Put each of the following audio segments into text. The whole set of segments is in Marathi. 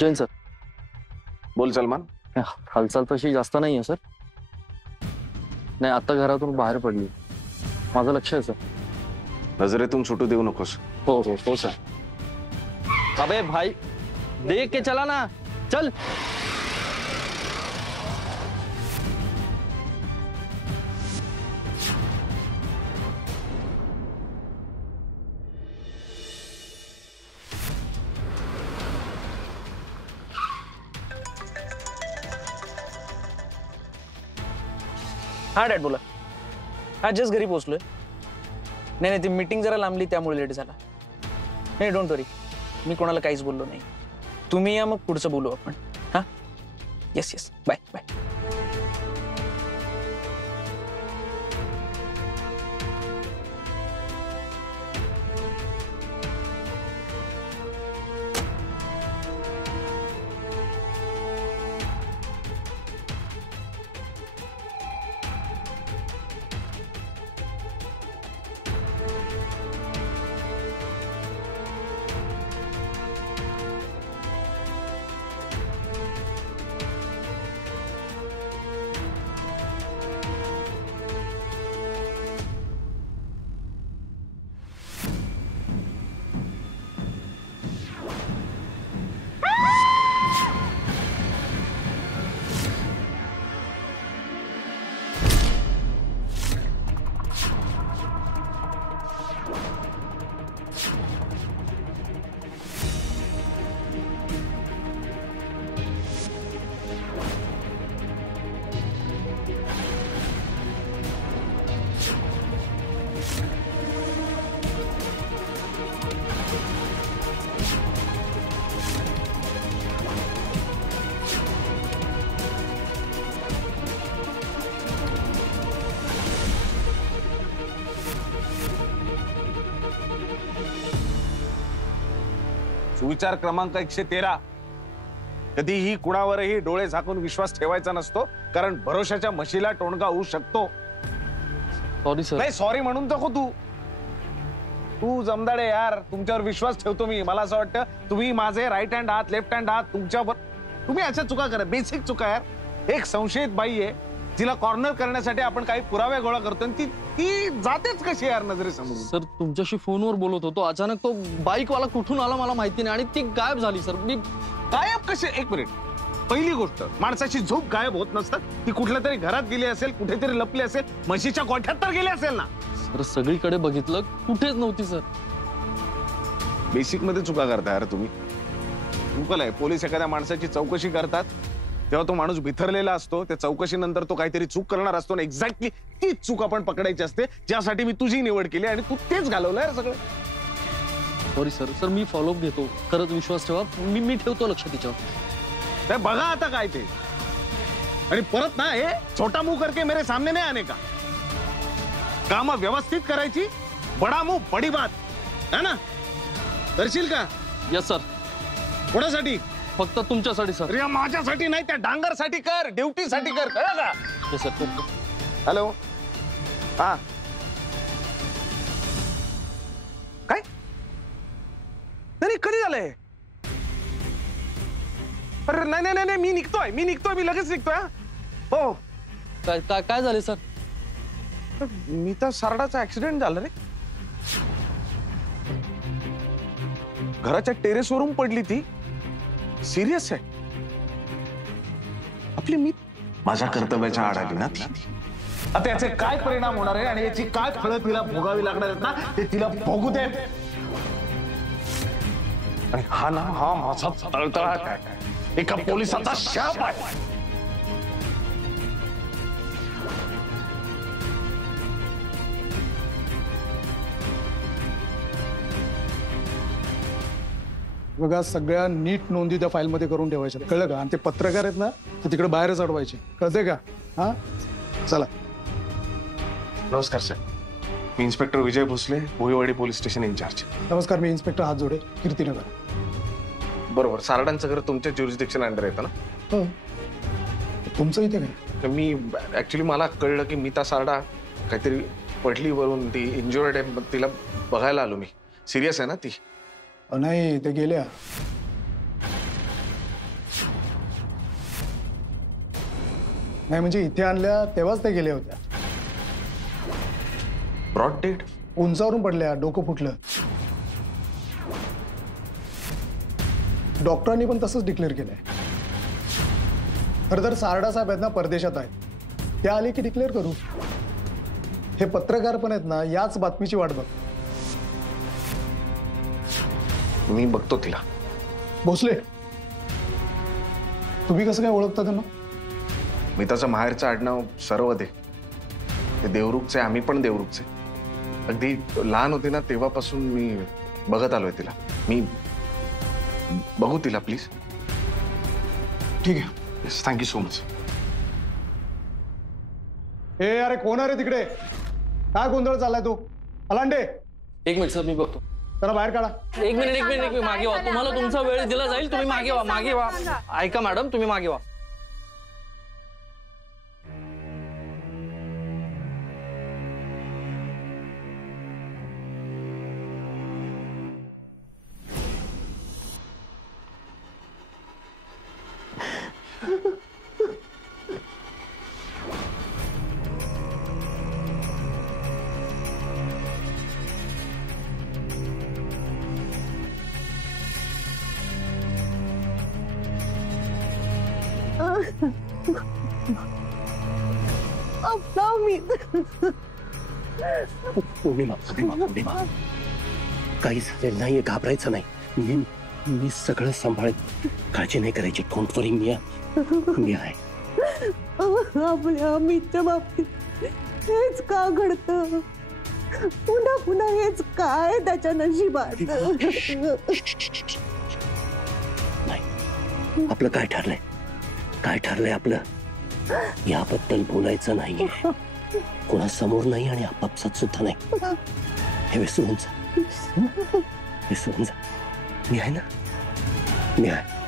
जैन सर. बोल सलमान. हालचाल तशी जास्त नाही आहे सर. नाही, आता घरातून बाहेर पडली. माझं लक्ष आहे सर. नजरेतून सुटू देऊ नकोस. हो हो हो सर. अबे भाई, देख के चला ना. चल. हा डॅड बोला. हा जस्ट घरी पोहोचलोय. नाही नाही, ती मीटिंग जरा लांबली त्यामुळे लेट झाला. नाही डोंट वरी, मी कोणाला काहीच बोललो नाही. तुम्ही या, मग पुढचं बोलू आपण. हा येस येस, बाय बाय. सुविचार क्रमांक 113. कधीही कुणावरही डोळे झाकून विश्वास ठेवायचा नसतो, कारण भरोशाच्या म्हशीला टोणगा होऊ शकतो. Sorry sir. नाही सॉरी म्हणून नको तू जमदाडे यार. तुमच्यावर विश्वास ठेवतो मी. मला असं वाटतं तुम्ही माझे राईट हँड आहात, लेफ्ट हँड आहात. तुमच्यावर तुम्ही अशा चुका करा, बेसिक चुका यार. एक संशयित बाई आहे, तिला कॉर्नर करण्यासाठी आपण काही पुरावे गोळा करतो, ती जातेच कशी यार नजरेसमोर. सर, तुमच्याशी फोनवर बोलत होतो, अचानक तो बाईक वाला कुठून आला मला माहिती नाही, आणि ती गायब झाली सर. मी गायब कसे? एक मिनिट. पहिली गोष्ट, माणसाची झोप गायब होत नसतात. ती कुठल्या तरी घरात गेली असेल, कुठेतरी लपली असेल, म्हशीच्या गोठ्यात तर गेली असेल ना. सर, सगळीकडे बघितलं, कुठेच नव्हती सर. बेसिक मध्ये चुका करता यार तुम्ही. सिंपल आहे. पोलीस एखाद्या माणसाची चौकशी करतात तेव्हा तो माणूस बिथरलेला असतो. त्या चौकशीनंतर तो काहीतरी चूक करणार असतो ना. एक्झॅक्टली तीच चूक आपण पकडायची असते, ज्यासाठी मी तुझी निवड केली आणि तू तेच घालवलं यार सगळं. Sorry sir. सर, मी फॉलोअप घेतो. खरंच विश्वास ठेवा. मी ठेवतो लक्ष तिच्यावर. बघा आता काय ते. आणि परत ना हे छोटा मुंह करके मेरे सामने नहीं आने का. काम व्यवस्थित करायची. बडा मुंह बडी बात है ना. करशील का? Yes sir. कोणासाठी? फक्त तुमच्यासाठी सर. अरे माझ्यासाठी नाही, त्या डांगरसाठी कर, ड्युटीसाठी कर. कळलं का? Yes sir. हॅलो. हा काय? नाही कधी झालंय? अरे नाही नाही नाही, मी निघतोय मी लगेच निघतोय. हो. काय झाले सर? मी तर सारडाचा ऍक्सिडेंट झाला रे. घराच्या टेरेसवरून पडली ती. सिरियस आहे. आपली मी माझ्या कर्तव्याच्या आड आली ना ती. आता याचे काय परिणाम होणार आहे आणि याची काय फळं तिला भोगावी लागणार आहेत ना, ते तिला भोगू दे. आणि हा माझा तळतळाट आहे. एका पोलिसाचा शाप आहे. बघा, सगळ्या नीट नोंदी त्या फाईलमध्ये करून ठेवायच्या. कळलं का? आणि ते पत्रकार आहेत ना, ते तिकडे बाहेरच अडवायचे. कळते का? हा चला. नमस्कार सर. मी इन्स्पेक्टर विजय भोसले, भोईवाडी पोलीस स्टेशन इंचार्ज. नमस्कार, मी इन्स्पेक्टर हातजोडे, कीर्तीनगर. बरोबर. सारडांचं घर तुमच्या ज्युरिस्डिक्शन अंडर येतं ना? हो. तुमचं इथे काय? मी ऍक्च्युली मला कळलं की मीता सारडा काहीतरी पडली वरून, ती इंज्युअर्ड आहे. तिला बघायला आलो मी. सिरियस आहे ना ती? नाही, ते गेल्या. नाही म्हणजे इथे आणल्या तेव्हाच त्या गेल्या होत्या. Brought dead? उंचावरून पडल्या, डोकं फुटलं. डॉक्टरांनी पण तसंच डिक्लेअर केलंय. खरं तर सारडा साहेब आहेत ना, परदेशात आहेत. त्या आले की डिक्लेअर करू. हे पत्रकार पण आहेत ना, याच बातमीची वाट बघ. मी बघतो तिला. भोसले, तुम्ही कसं काय ओळखता त्यांना? मी त्याचं माहेरचं आडनाव सर्वदे. ते देवरुखचे, आम्ही पण देवरुखचे. अगदी लहान होती ना तेव्हापासून मी बघत आलोय तिला. मी बघू तिला प्लीज. ठीक आहे. Yes, thank you so much. ए अरे कोण आहे रे तिकडे? काय गोंधळ चाललाय तू? अलांडे, एक मिनिट सर, मी बघतो. त्याला बाहेर काढा. एक मिनिट मागे व्हा. तुम्हाला तुमचा वेळ दिला जाईल. तुम्ही मागे व्हा. ऐका मॅडम, तुम्ही मागे व्हा. पूर्णिमा काही झालेलं नाहीये, घाबरायचं नाही. मी सगळं सांभाळेन, काळजी नाही करायची. डोंट वरी, मी आहे. आपल्या अमितच्या बाबतीत हेच का घडतं? पुन्हा पुन्हा हेच काय त्याच्या नशिबात? नाही, आपलं काय ठरलंय आपलं, याबद्दल बोलायचं नाही. कोणासमोर नाही आणि आपापसात सुद्धा नाही. हे विसरून जा. मी आहे ना, मी आहे.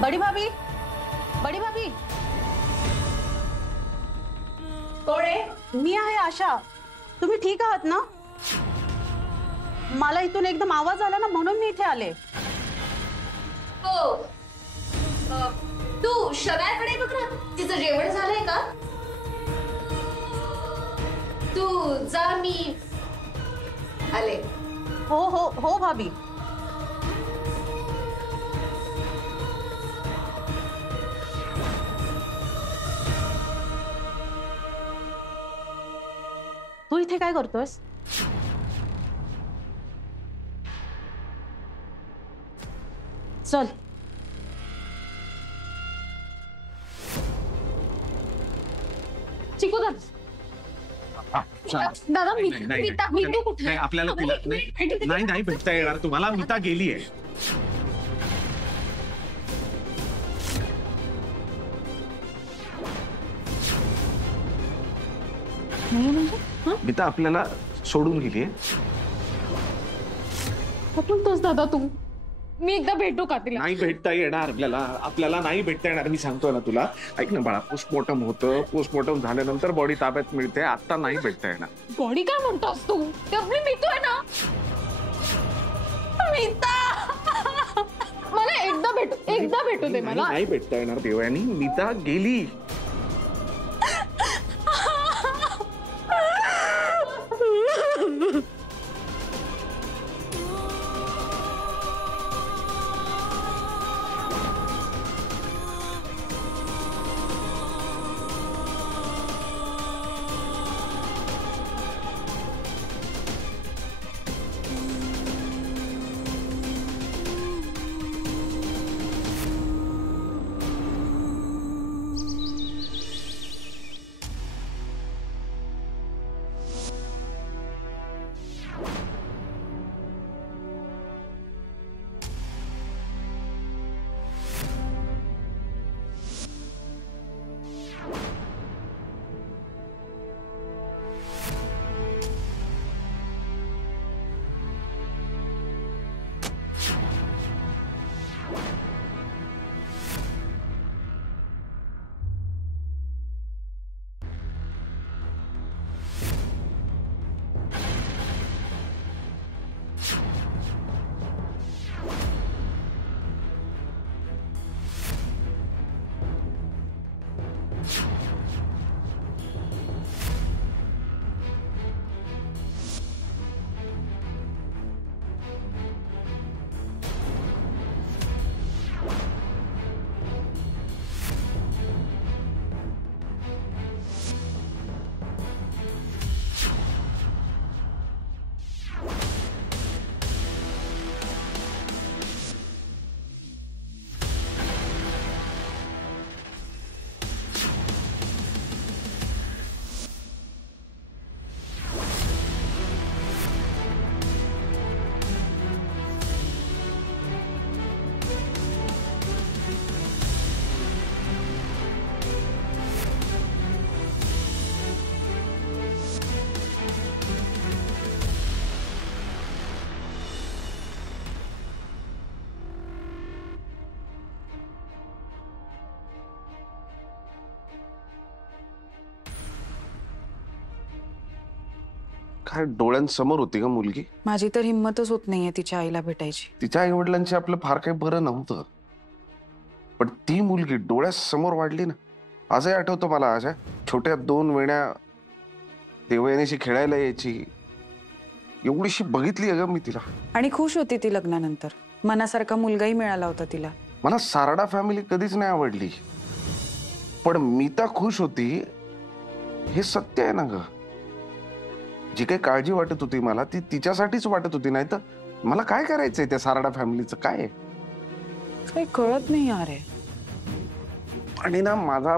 बडी भाभी, कोण आहे? मी आहे आशा. तुम्ही ठीक आहात ना? मला इथून एकदम आवाज आला ना, म्हणून मी इथे आले. हो, तू शनायाकडे बघ ना, तिचं जेवण झालंय का? तू जा, मी आले. हो हो हो भाभी. तू इथे काय करतोयस? चल. चिकू दादा, दादा मीतू कुठे नाही आपल्याला तिला नाही भेटता येणार तुम्हाला. मीता गेली आहे. मीता आपल्याला सोडून गेली आहे. आपण तोच दादा तू. मी एकदा भेटू का तिला? नाही भेटता येणार आपल्याला नाही भेटता येणार. मी सांगतोय ना तुला. ऐक ना बाळा, पोस्टमॉर्टम होतं. पोस्टमॉर्टम झाल्यानंतर बॉडी ताब्यात मिळते. आता नाही भेटता येणार. बॉडी काय म्हणतोस तू? ते आपली मीतू आहे ना. मीता मला एकदा भेटू दे मला. नाही भेटता येणार देवयानी. मीता गेली. काय डोळ्यांसमोर होती का मुलगी? माझी तर हिंमतच होत नाहीये तिच्या आईला भेटायची. तिच्या आई वडिलांची आपलं फार काही बरं नव्हतं, पण ती मुलगी डोळ्यासमोर वाढली ना. आजही आठवतं मला. अशा छोट्या 2 वेण्या देवयानीशी खेळायला यायची. एवढीशी बघितली अगं मी तिला. आणि खुश होती ती लग्नानंतर. मनासारखा मुलगाही मिळाला होता तिला. मला सारडा फॅमिली कधीच नाही आवडली, पण मीता खुश होती हे सत्य आहे ना ग. जी काही काळजी वाटत होती मला ती तिच्यासाठीच वाटत होती. नाही तर मला काय करायचंय त्या सारडा फॅमिलीचं? काय काही कळत नाही यार. आणि ना माझा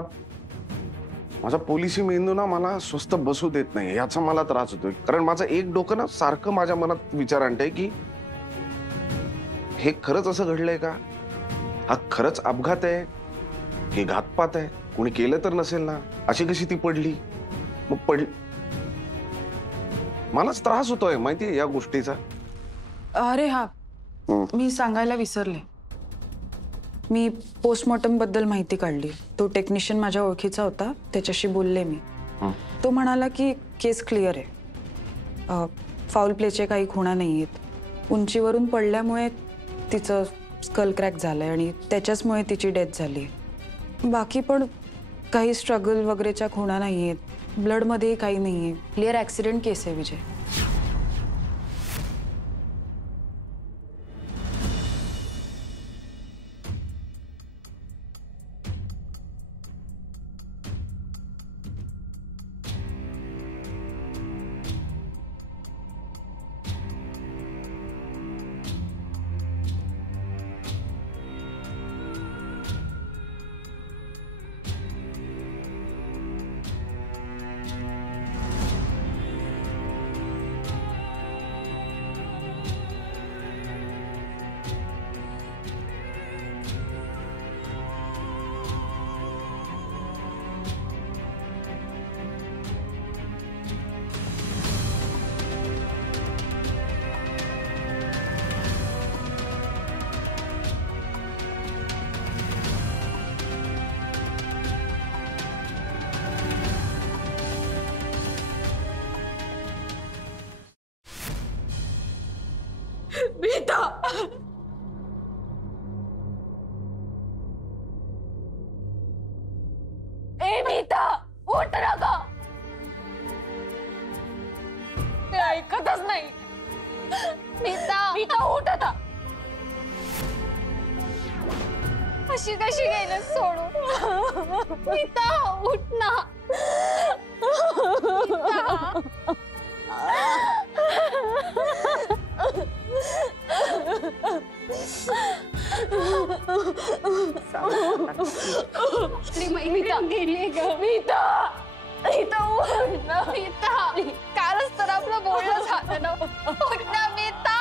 पोलिसी मेंदू ना मला स्वस्त बसू देत नाही. याचा मला त्रास होतोय. कारण माझं एक डोकं ना सारखं माझ्या मनात विचार आणतंय की हे खरंच असं घडलंय का? हा खरंच अपघात आहे की घातपात आहे? कोणी केलं तर नसेल ना? अशी कशी ती पडली? मग मलाच त्रास होतोय माहितीये या गोष्टीचा. अरे हा, मी सांगायला विसरले. मी पोस्टमॉर्टम बद्दल माहिती काढली. तो टेक्निशियन माझ्या ओळखीचा होता, त्याच्याशी बोलले मी. तो म्हणाला की केस क्लिअर आहे. फाऊल प्लेचे काही खुणा नाही आहेत. उंचीवरून पडल्यामुळे तिचं स्कल क्रॅक झालंय आणि त्याच्याचमुळे तिची डेथ झाली. बाकी पण काही स्ट्रगल वगैरेच्या खुणा नाही आहेत. ब्लडमध्येही काही नाही आहे. क्लिअर ॲक्सिडेंट केस आहे विजय. ए मीता, उठ ना ग. ते ऐकतच नाही. मीता उठ आता. अशी कशी गेलं सोडून. मीता उठ ना. मीता गेली ग. मीता उठ ना. मीता कालच तर आपलं बोलणं झालं ना. उठ ना मीता.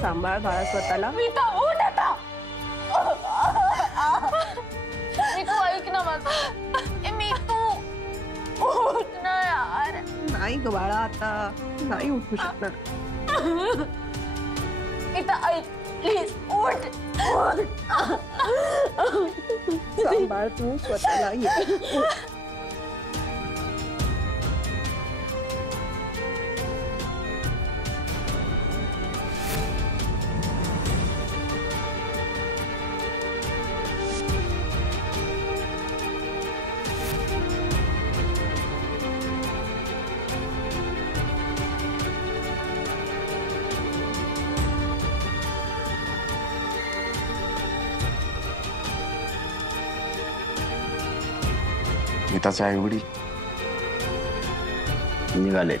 सांभाळ बाळा स्वतःला. मीता उठ आता. मीतू ऐक ना माझं. मीतू उठ ना यार. नाही ग बाळा, आता नाही उठू शकणार. मीता ऐक प्लीज. उठ. सांभाळ तू स्वतःला. ये. मीताचे आई वडील निघाले.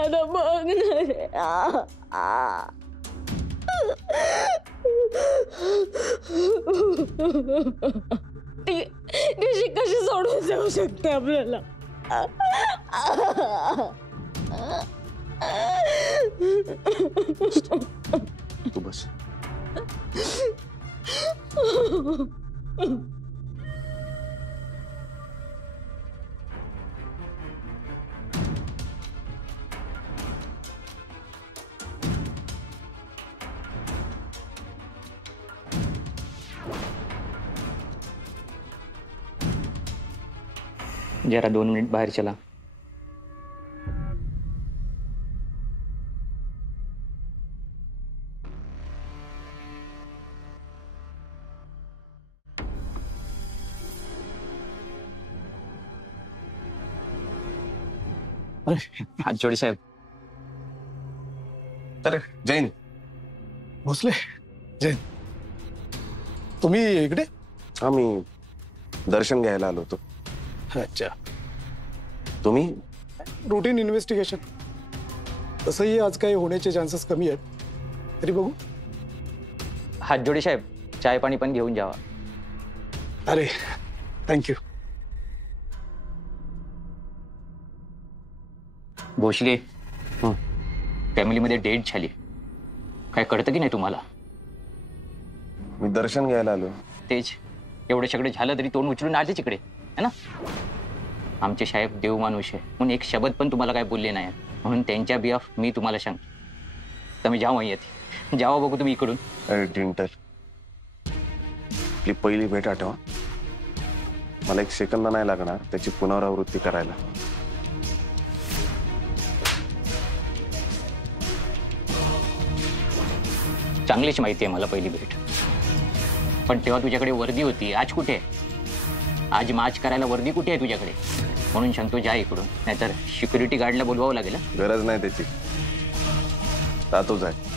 आता बघ ना रे. ती कशी सोडून जाऊ शकते आपल्याला. तू बस. जरा 2 मिनिट बाहेर चला. हातजोडी साहेब. अरे जैन भोसले. जैन, तुम्ही इकडे? आम्ही दर्शन घ्यायला आलो होतो. अच्छा. तुम्ही? Routine investigation. तसंही आज काही होण्याचे चान्सेस कमी आहेत, तरी बघू. हातजोडी साहेब, चाय पाणी पण घेऊन जावा. अरे थँक्यू. भोसले, फॅमिलीमध्ये डेट झाली, काय कळतं की नाही तुम्हाला? मी दर्शन घ्यायला आलो. तेच, एवढं सगळं झालं तरी तोंड उचलून आलेच इकडे, है ना? आमचे साहेब देव माणूस आहे म्हणून एक शब्द पण तुम्हाला काय बोलले नाही, म्हणून त्यांच्या बिहाफ मी तुम्हाला सांग. तुम्ही जावा येते, जावा बघू तुम्ही इकडून. अरे टिंटर, आपली पहिली भेट आठवा. मला 1 सेकंद नाही लागणार त्याची पुनरावृत्ती करायला. चांगलीच माहिती आहे मला पहिली भेट, पण तेव्हा तुझ्याकडे वर्दी होती, आज कुठे आहे? आज माच करायला वर्दी कुठे आहे तुझ्याकडे? म्हणून सांगतो जा इकडून, नाहीतर सिक्युरिटी गार्डला बोलवावं लागेल. गरज नाही त्याची, जातोच आहे.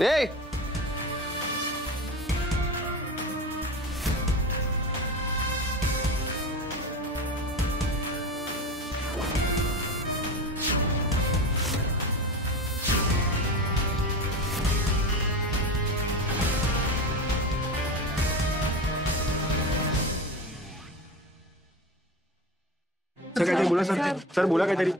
ए काहीतरी बोला सर. सर बोला काहीतरी.